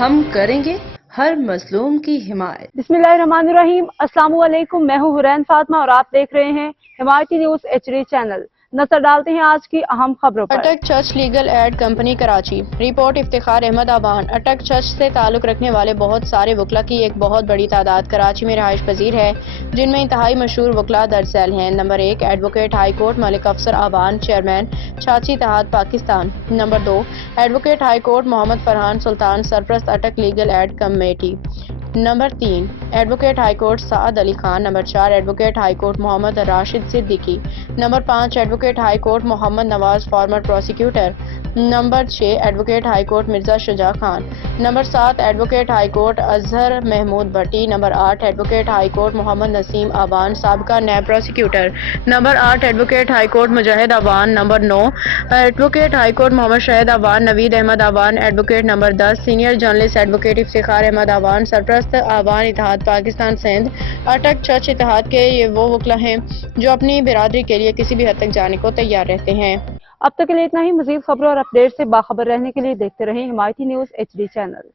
ہم کریں گے ہر مظلوم کی حمایت۔ بسم اللہ الرحمن الرحیم۔ السلام علیکم، میں ہوں حرین فاطمہ اور آپ دیکھ رہے ہیں حمایتی نیوز HD چینل۔ نظر ڈالتے ہیں آج کی اہم خبروں پر۔ Attock church legal aid company Karachi report Iftikhar Ahmed Aban. Attock church سے تعلق رکھنے والے بہت سارے وکلاء کی ایک بہت بڑی تعداد کراچی میں رہائش پذیر ہے، جن میں انتہائی مشہور وکلاء درج ذیل ہیں۔ Number 1 advocate high court Malik Afsar Aban, chairman Chhachhi Ittehad Pakistan. Number 2 advocate high court Muhammad Farhan Sultan, سرپرست Attock legal aid committee. Number 3 advocate high court Saad Ali Khan. Number 4 advocate high court Muhammad Rashid Siddiqui. Number 5 advocate high court Muhammad Nawaz former prosecutor. Number 6 advocate high court Mirza Shuja Khan. Number 7 advocate high court Azhar Mahmood بھٹی۔ Number 8 advocate high court Muhammad Naseem Aban, سابقہ NAB prosecutor. Number 8 advocate high court Mujahid Aban. Number 9 advocate high court Muhammad Shahid Aban, Naveed Ahmed Aban advocate. Number 10 senior journalist advocate Iftikhar Ahmed Aban, سرپرست آبان اتحاد پاکستان سندھ۔ اٹک church اتحاد کے یہ وہ وکلاء ہیں جو اپنی برادری کے لیے کسی بھی حد تک جانے کو تیار رہتے ہیں۔ اب تک کے لیے اتنا ہی۔ مزید خبروں اور اپڈیٹ سے باخبر رہنے کے لیے دیکھتے رہیں حمایتی نیوز HD چینل۔